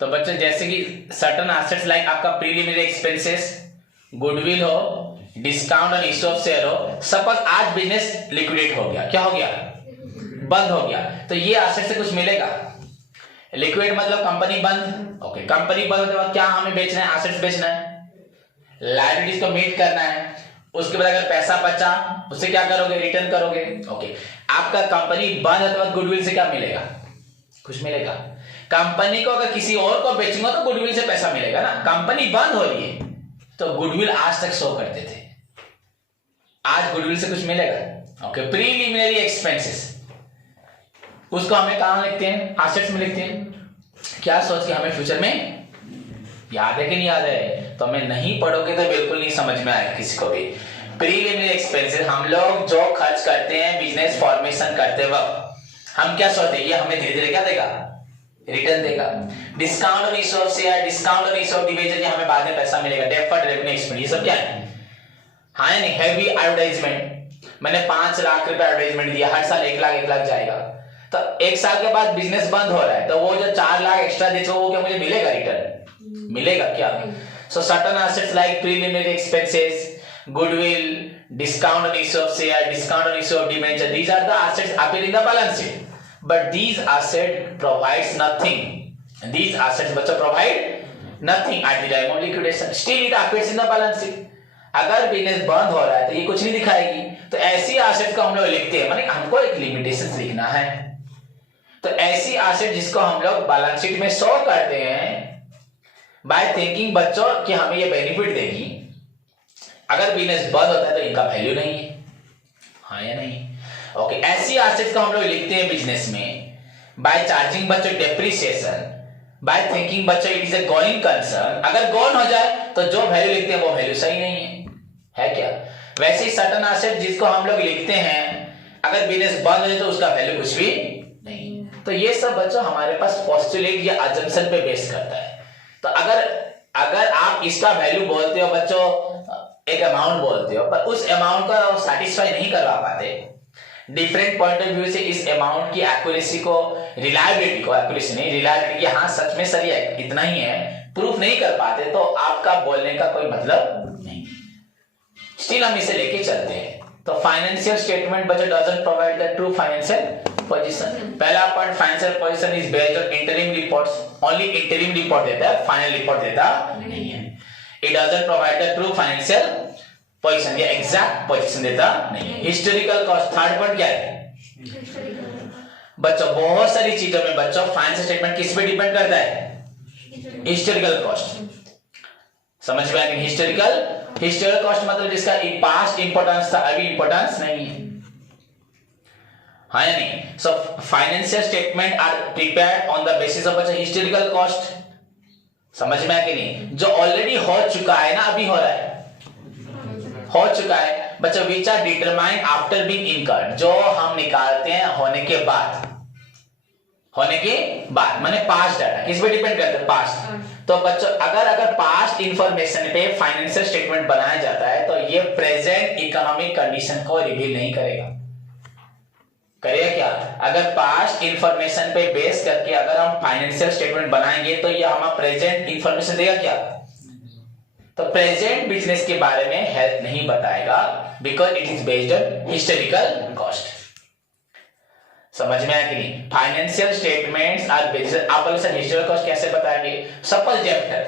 तो बच्चों जैसे कि सर्टेन एसेट्स लाइक आपका प्रीलिमिनरी एक्सपेंसेस, गुडविल हो, डिस्काउंट और इश्यू ऑफ शेयर हो, सपोज आज बिजनेस लिक्विडेट हो गया, क्या हो गया, बंद हो गया, तो ये एसेट से कुछ मिलेगा। लिक्विड मतलब कंपनी बंद, ओके, कंपनी बंद होने के बाद क्या हमें बेचना है, एसेट्स बेचना है, लायबिलिटीज को मीट करना है, उसके बाद अगर पैसा बचा उससे क्या करोगे, रिटर्न करोगे, ओके। आपका कंपनी बंद होने के बाद गुडविल से क्या मिलेगा, कुछ मिलेगा। कंपनी को अगर किसी और को बेचूंगा तो गुडविल से पैसा मिलेगा ना, कंपनी बंद हो रही है तो गुडविल आज तक शो करते थे, आज गुडविल से कुछ मिलेगा, ओके। प्रीलिमिनरी एक्सपेंसेस उसको हमें कहां लिखते हैं, एसेट्स में लिखते हैं, क्या सोच के हमें फ्यूचर में याद है कि नहीं याद है, तो हमें नहीं पढ़ोगे तो बिल्कुल नहीं समझ में आएगा किसी को भी। प्रीलिमिनरी एक्सपेंसेस हम लोग जो खर्च करते हैं बिजनेस फॉर्मेशन करते वक्त, हम क्या सोचते हैं ये हमें धीरे धीरे क्या देगा, रिटर्न देगा। डिस्काउंट और इश्यू ऑफ शेयर, डिस्काउंट और इश्यू ऑफ डिबेंचर, हमें बाद में पैसा मिलेगा। डेफर्ड रेवेन्यू एक्सपेंस, ये सब क्या है, हाँ नहीं, हैवी एडवर्टाइजमेंट, मैंने 5 लाख रुपए एडवर्टाइजमेंट दिया, हर साल 1 लाख जाएगा, तो 1 साल के बाद बिजनेस बंद हो रहा है तो वो जो 4 लाख एक्स्ट्रा दे वो क्या मुझे मिलेगा, रिटर्न मिलेगा क्या। सो certain assets like preliminary expenses, goodwill, discount on issue of share, discount on issue of debenture, these are the assets appear in the balance sheet, but these assets provides nothing, these assets बच्चों provide nothing at the time of liquidation, still it appears in the balance sheet। अगर business बंद हो रहा है तो ये कुछ नहीं दिखाएगी, तो ऐसी एसेट को हम लोग लिखते हैं, माने हमको एक लिमिटेशन लिखना है, तो ऐसी एसेट जिसको हम लोग बैलेंस शीट में शो करते हैं बाय थिंकिंग बच्चों कि हमें ये बेनिफिट देगी, अगर बिजनेस बंद होता है तो इनका वैल्यू नहीं है, हाँ या नहीं, ओके। ऐसी एसेट्स को हम लोग लिखते हैं बिजनेस में बाय चार्जिंग बच्चों डेप्रिसिएशन, बाय थिंकिंग बच्चों it is a going concern, अगर गोन हो जाए तो जो वैल्यू लिखते हैं वो वैल्यू सही नहीं है क्या। वैसे ही सर्टेन एसेट जिसको हम लोग लिखते हैं अगर बिजनेस बंद हो जाए तो उसका वैल्यू कुछ भी नहीं, तो ये सब बच्चों हमारे पास पोस्टुलेट या अजम्पशन पे बेस करता है। तो अगर आप इसका वैल्यू बोलते हो बच्चों, एक अमाउंट बोलते हो, पर उस अमाउंट को सेटिस्फाई नहीं करवा पाते, डिफरेंट पॉइंट ऑफ व्यू से इस अमाउंट की एक्यूरेसी को, रिलायबिलिटी को, एक्यूरेसी नहीं, रिलायबिलिटी कि हाँ सच में सही है इतना ही है, प्रूफ नहीं कर पाते, तो आपका बोलने का कोई मतलब नहीं, स्टिल हम इसे लेके चलते हैं। तो फाइनेंशियल स्टेटमेंट बच्चों doesn't provide the true financial position. पहला point, financial position is based on interim reports, only interim report देता है, फाइनल रिपोर्ट देता नहीं है। It doesn't provide the true financial position, ये एग्जैक्ट पोजीशन देता नहीं है। हिस्टोरिकल कॉस्ट, थर्ड पॉइंट क्या है बच्चों, बहुत सारी चीजों में बच्चों फाइनेंशियल स्टेटमेंट किस पे डिपेंड करता है, हिस्टोरिकल कॉस्ट, समझ में आएगा। हिस्टोरिकल कॉस्ट मतलब जिसका पास्ट इंपोर्टेंस था अभी इंपोर्टेंस नहीं है, हाँ या नहीं। So financial statement are prepared on the basis of historical cost, समझ में आया कि नहीं, जो ऑलरेडी हो चुका है ना, अभी हो रहा है, हो चुका है बच्चों, which are determined after being incurred, जो हम निकालते हैं होने के बाद माने पास्ट डाटा, किस पे डिपेंड करते हैं, पास्ट। तो बच्चों अगर पास्ट इंफॉर्मेशन पे फाइनेंशियल स्टेटमेंट बनाया जाता है तो ये प्रेजेंट इकोनॉमिक कंडीशन को रिवील नहीं करेगा क्या। अगर पास्ट इंफॉर्मेशन पे बेस करके अगर हम फाइनेंशियल स्टेटमेंट बनाएंगे तो ये हमारा प्रेजेंट इंफॉर्मेशन देगा क्या, तो प्रेजेंट बिजनेस के बारे में हेल्प नहीं बताएगा, because it is based on historical cost. समझ में आया कि नहीं। फाइनेंशियल स्टेटमेंट्स आर बेस्ड, आप लोग हिस्टोरिकल कॉस्ट कैसे बताएंगे, सपोज डेब्टर,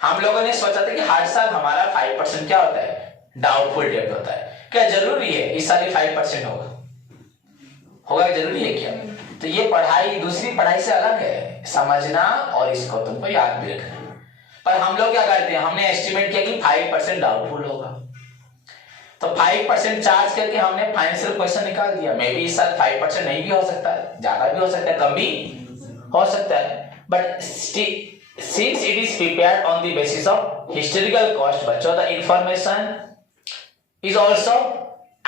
हम लोगों ने सोचा था कि हर साल हमारा 5% क्या होता है, डाउटफुल डेब्ट होता है, क्या जरूरी है इस साल 5% होगा जरूरी है क्या। तो ये पढ़ाई दूसरी पढ़ाई से अलग है, समझना और इसको तुमको याद भी रखना। पर हम लोग क्या करते हैं, हमने एस्टिमेट किया कि 5% डाउटफुल होगा, तो 5% चार्ज करके हमने फाइनेंशियल क्वेश्चन निकाल दिया। मे बी इस साल 5% नहीं भी हो सकता है, ज्यादा भी हो सकता है, कम भी हो सकता है, but since it is prepared on the basis of historical cost बच्चों, the information is also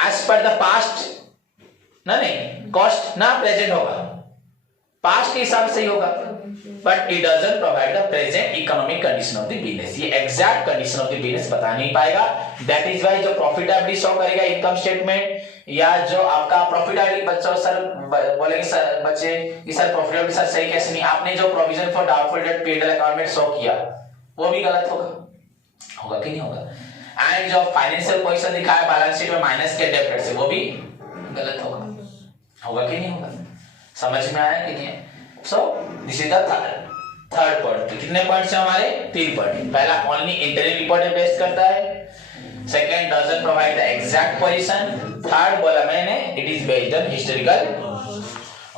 as per the past, नहीं कॉस्ट ना प्रेजेंट होगा, पास्ट के हिसाब से ही होगा, but it doesn't provide the present economic condition of the business, ये exact condition of the business बता नहीं पाएगा। दैट इज व्हाई जो प्रॉफिटेबिलिटी शो करेगा इनकम स्टेटमेंट, या जो आपका प्रॉफिटेबिलिटी, बच्चों सर बोलेंगे सर बच्चे कि सर प्रॉफिटेबिलिटी सर सही कैसे नहीं, आपने जो provision for doubtful debt PNL account में शो किया वो भी गलत होगा कि नहीं होगा? एंड जो फाइनेंशियल पोजीशन दिखाया बैलेंस शीट में माइनस के डेबिट से वो भी गलत होगा कि नहीं होगा? समझ में आया कि नहीं? So this is the third point. कितने पॉइंट्स हैं हमारे? 3 पॉइंट। पहला ओनली इंटरनल रिपोर्ट पे बेस्ड करता है, second doesn't provide the exact position, third बोला मैंने it is based on historical.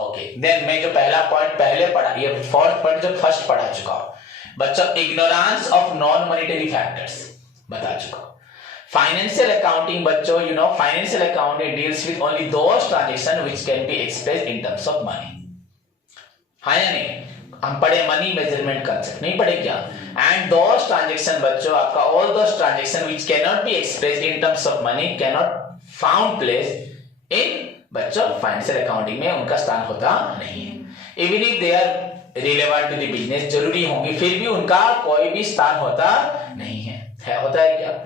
Okay, then मैं जो पहला पॉइंट पहले पढ़ा, ये फोर्थ पॉइंट जो फर्स्ट पढ़ा चुका हूं बच्चों, ignorance of non monetary factors बता चुका हूं। फाइनेंशियल अकाउंटिंग बच्चों, you know financial accounting deals with only those transaction which can be expressed in terms of money. हाँ या नहीं? हम पढ़े मनी मेजरमेंट कंसेप्ट, नहीं पढ़े क्या? एंड दोस ट्रांजैक्शन बच्चों आपका, all those transaction which can not be expressed in terms of money can not found place in बच्चों फाइनेंशियल अकाउंटिंग में उनका स्थान होता नहीं है। Even if they are relevant to the business, जरूरी होंगे फिर भी उनका कोई भी स्थान होता नहीं है होता है क्या?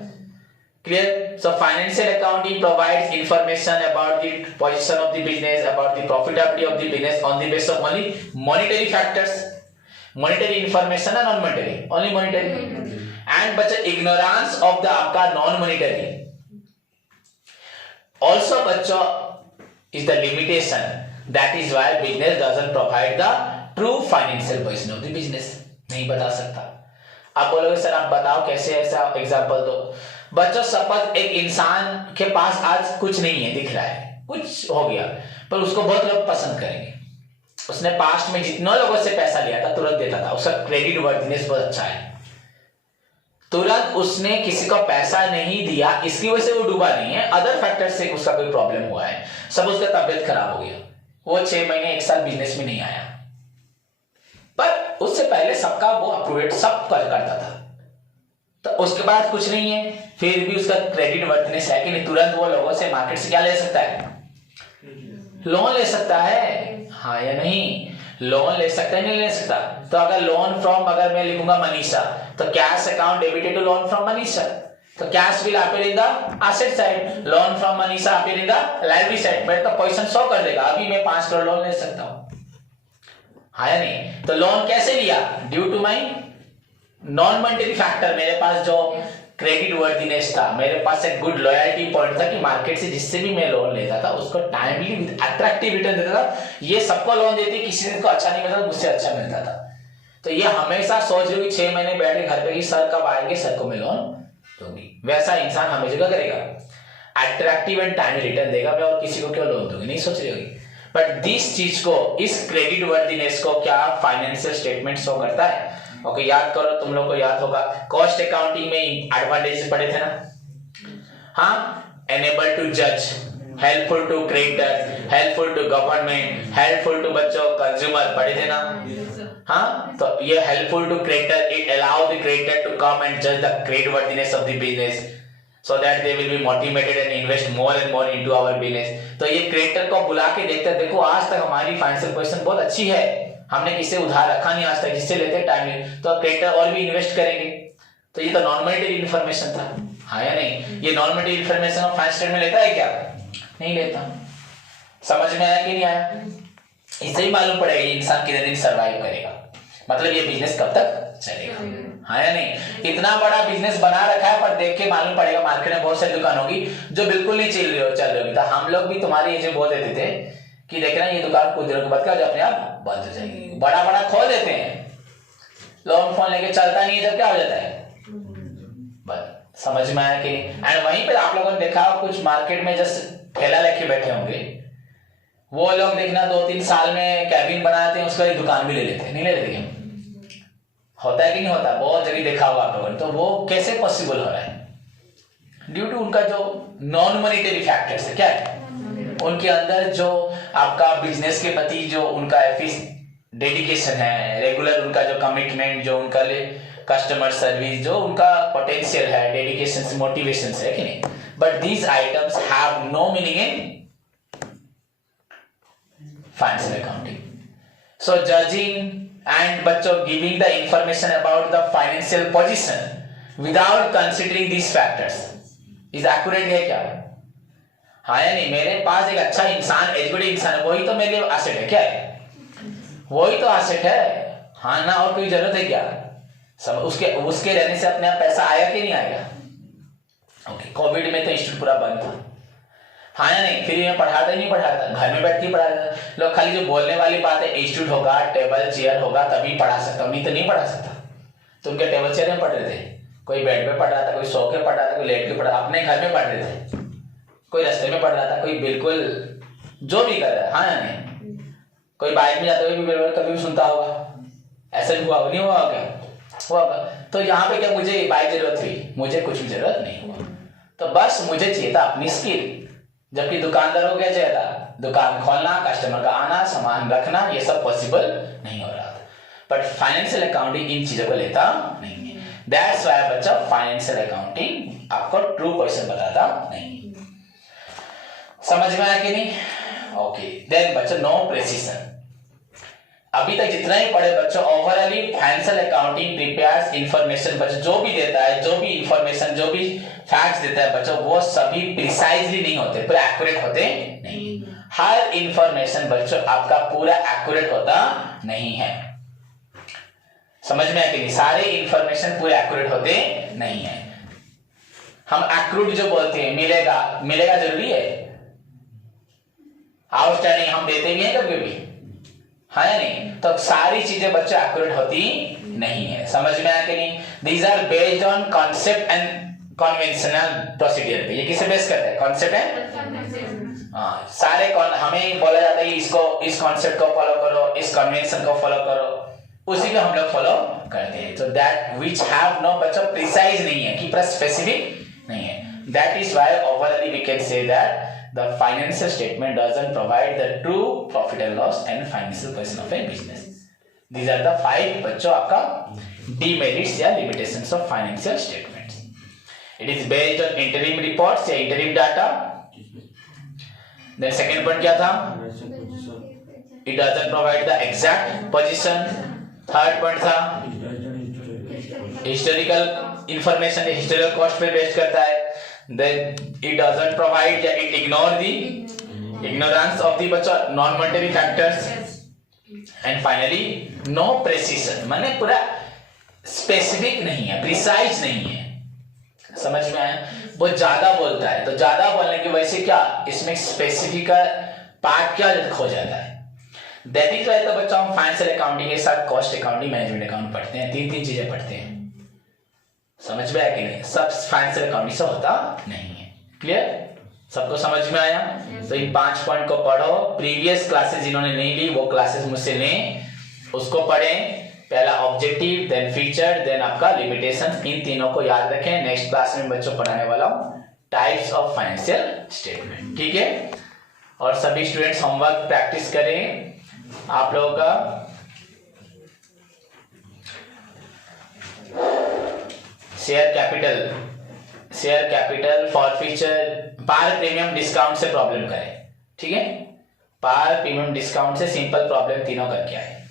Clear? So financial accounting provides information about the position of the business, about the profitability of the business on the basis of only monetary factors. Monetary information and non-monetary, only monetary. And बच्चा ignorance of the आपका non-monetary. Also बच्चों is the limitation. That is why business doesn't provide the true financial position of the business. नहीं बता सकता। आप बोलोगे sir आप बताओ कैसे, ऐसा एग्जाम्पल दो। बच्चों सपोज एक इंसान के पास आज कुछ नहीं है, दिख रहा है कुछ हो गया, पर उसको बहुत लोग पसंद करेंगे। उसने पास्ट में जितने लोगों से पैसा लिया था तुरंत देता था, उसका क्रेडिट वर्दीनेस बहुत अच्छा है। तुरंत उसने किसी को पैसा नहीं दिया, इसकी वजह से वो डूबा नहीं है, अदर फैक्टर से उसका कोई प्रॉब्लम हुआ है, सब उसका तबियत खराब हो गया, वो 6 महीने 1 साल बिजनेस में नहीं आया, पर उससे पहले सबका वो अप्रूव सब करता था। तो उसके बाद कुछ नहीं है, फिर भी उसका क्रेडिट वर्दीनेस है कि नहीं, तुरंत वो लोगों से मार्केट से क्या ले सकता है? लोन ले सकता है, हाँ या नहीं? लोन ले सकता है, नहीं ले सकता? तो अगर लोन फ्रॉम, अगर मैं लिखूंगा मनीषा, तो cash account debited to loan from Manisha, तो cash will appear in the asset side, loan from Manisha appear in the liability side. मैं तो पोजीशन शो कर देगा, अभी मैं 5 करोड़ लोन ले सकता हूं, हाँ या नहीं? तो लोन कैसे लिया? Due to my non monetary factor, मेरे पास जो क्रेडिट वर्दीनेस था, मेरे पास एक गुड लॉयल्टी पॉइंट था कि मार्केट से जिससे भी मैं लोन लेता था उसको टाइमली विद अट्रैक्टिव रिटर्न देता था। ये सबको लोन देते, किसी को अच्छा नहीं मिलता, मुझसे अच्छा मिलता था। तो ये हमेशा सोच रही 6 महीने बैठ के घर पे कि सर कब आएंगे, सर को मैं लोन दूंगी, वैसा इंसान हमेशा क्या करेगा? अट्रैक्टिव एंड टाइमली रिटर्न देगा, मैं और किसी को क्यों लोन दूंगी, नहीं सोच रही होगी। बट दिस चीज को, इस क्रेडिट वर्दीनेस को क्या फाइनेंशियल स्टेटमेंट शो करता है? ओके, याद करो, तुम लोग को याद होगा कॉस्ट अकाउंटिंग में एडवांटेज पढ़े थे ना? हाँ, एनेबल टू जज, helpful to creditor, helpful to government, helpful to बच्चों कंज्यूमर, पढ़े थे ना? हाँ, तो ये helpful to creditor, it allow the creditor to come and जज the credit worthiness of the business so that they will be motivated and invest more and more into our business। तो ये creditor को बुला के देखते हैं, देखो आज तक हमारी फाइनेंशियल पोजीशन बहुत अच्छी है, हमने किसी उधार रखा नहीं आज तक, जिससे लेते हैं टाइम में, तो क्रेडिटर और भी इन्वेस्ट करेंगे। तो ये तो नॉन मॉनेटरी इन्फॉर्मेशन था, हाँ या नहीं? ये non monetary information of finance statement लेता है क्या? नहीं लेता। समझ में आया कि नहीं आया? इससे ही मालूम पड़ेगा ये इंसान कितने दिन सर्वाइव करेगा, मतलब ये बिजनेस कब तक चलेगा, हाँ या नहीं? इतना बड़ा बिजनेस बना रखा है, पर देख के मालूम पड़ेगा मार्केट में बहुत सारी दुकान होगी जो बिल्कुल नहीं चल रही होगी। तो हम लोग भी तुम्हारे एज में बोल देते थे कि देखना ये दुकान कुछ दिनों के बाद अपने आप बंद हो जाएगी, बड़ा बड़ा खोल देते हैं, लोन फोन लेके चलता नहीं है, जब क्या हो जाता है बस। समझ में आया कि? एंड वहीं पे आप लोगों ने देखा कुछ मार्केट में जस्ट ठेला लेके बैठे होंगे, वो लोग देखना 2-3 साल में कैबिन बनाते हैं, उसका एक दुकान भी ले लेते हैं, नहीं ले लेते? होता है कि नहीं होता? बहुत जगह देखा होगा आप लोगों ने। तो वो कैसे पॉसिबल हो रहा है? ड्यू टू उनका जो नॉन मॉनेटरी फैक्टर्स है, क्या है उनके अंदर, जो आपका बिजनेस के प्रति जो उनका डेडिकेशन है, रेगुलर उनका जो कमिटमेंट, जो उनका कस्टमर सर्विस, जो उनका पोटेंशियल है, डेडिकेशन, मोटिवेशन है कि नहीं? But these items have no meaning in financial accounting. So judging and बच्चों giving the information about the financial position without considering these factors is accurate है क्या? हाँ या नहीं, मेरे पास एक अच्छा इंसान, एजुकेटेड इंसान है, वही तो मेरे लिए एसेट है। क्या है? वही तो एसेट है, हाँ ना, और कोई जरूरत है क्या? सब उसके उसके रहने से अपने आप पैसा आया कि नहीं आएगा? ओके, कोविड में तो इंस्टीट्यूट पूरा बंद था, हाँ या नहीं, फ्री में पढ़ाता ही नहीं पढ़ाता, घर में बैठ के पढ़ाता। लोग खाली जो बोलने वाली बात है, इंस्टीट्यूट होगा, टेबल चेयर होगा तभी पढ़ा सकता हूँ, नहीं तो नहीं पढ़ा सकता। तुम क्या टेबल चेयर में पढ़ रहे थे? कोई बेड पे पढ़ रहा था, कोई सो के पढ़ रहा था, कोई लेट के पढ़ रहा था, अपने घर में पढ़ रहे थे, कोई रास्ते में पढ़ रहा था, कोई बिल्कुल जो भी कर रहा है, हाँ या नहीं, कोई बाइक में जाते हुए भी बिल्कुल कभी भी सुनता होगा, ऐसा भी हुआ नहीं हुआ क्या? हुआ होगा। तो यहाँ पे क्या मुझे बाइक जरूरत हुई? मुझे कुछ भी जरूरत नहीं हुआ, तो बस मुझे चाहिए था अपनी स्किल। जबकि दुकानदार को क्या चाहिए था? दुकान खोलना, कस्टमर का आना, सामान रखना, ये सब पॉसिबल नहीं हो रहा था। बट फाइनेंशियल अकाउंटिंग इन चीजों को लेता नहीं है। दैट्स व्हाई बच्चा फाइनेंशियल अकाउंटिंग आपको ट्रू क्वेश्चन बताता नहीं। समझ में आया कि नहीं? ओके, देन बच्चा नो प्रेसिजन। अभी तक जितना ही पढ़े बच्चों, ओवरऑली फाइनेंशियल अकाउंटिंग प्रिपेयर्स इंफॉर्मेशन, बच्चों जो भी देता है, जो भी इंफॉर्मेशन, जो भी फैक्ट्स देता है बच्चों, वो सभी प्रिसाइजली नहीं होते, पूरा एक्यूरेट होते नहीं। हर इंफॉर्मेशन बच्चों आपका पूरा एक्यूरेट होता नहीं है। समझ में आया कि नहीं? सारे इंफॉर्मेशन पूरे एक्यूरेट होते नहीं है। हम एक्यूरेट जो बोलते हैं, मिलेगा, मिलेगा जरूरी है? आउटस्टैंडिंग हम देते भी हैं कभी कभी, हाँ या नहीं? तो सारी चीजें बच्चों एक्यूरेट होती नहीं है। समझ में आया कि नहीं? These are based on concept and conventional procedure पे। ये किसे बेस करते हैं? कॉन्सेप्ट है, हाँ, सारे हमें बोला जाता है इसको, इस कॉन्सेप्ट को फॉलो करो, इस कन्वेंशन को फॉलो करो, उसी को हम लोग फॉलो करते हैं। तो दैट विच हैव नो बच्चों प्रिसाइज नहीं है, कि पूरा स्पेसिफिक नहीं है। That is why overally we can say that the financial statement doesn't provide the true profit and loss and financial position of a business. These are the 5 बच्चों आपका demerits या limitations of financial statements. It is based on interim reports या interim data. Then second point क्या था? It doesn't provide the exact position. Third point था historical information, historical cost पे based करता है। Then it doesn't provide, it ignore the ignorance of the बच्चा non-monetary factors, and finally no precision, माने पूरा specific नहीं है, प्रिसाइज नहीं है। समझ में आया? वो ज्यादा बोलता है, तो ज्यादा बोलने की वजह से क्या इसमें स्पेसिफिक पार्ट क्या खो जाता है। दैट इज व्हाई तो बच्चा हम फाइनेंशियल अकाउंटिंग के साथ कॉस्ट अकाउंटिंग, मैनेजमेंट अकाउंट पढ़ते हैं, 3 चीजें पढ़ते हैं। समझ में आया कि नहीं? सब फाइनेंशियल अकाउंटिंग से होता नहीं है। क्लियर? सबको समझ में आया? तो इन 5 पॉइंट को पढ़ो। प्रीवियस क्लासेस जिन्होंने नहीं ली वो क्लासेस मुझसे लें, उसको पढ़ें। पहला ऑब्जेक्टिव, देन फीचर, देन आपका लिमिटेशन, इन तीनों को याद रखें। नेक्स्ट क्लास में बच्चों पढ़ाने वाला हूं टाइप्स ऑफ फाइनेंशियल स्टेटमेंट, ठीक है? और सभी स्टूडेंट्स होमवर्क प्रैक्टिस करें। आप लोगों का share capital forfeiture, par premium discount से प्रॉब्लम करें, ठीक है? पार प्रीमियम डिस्काउंट से सिंपल प्रॉब्लम तीनों करके आए।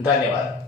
धन्यवाद।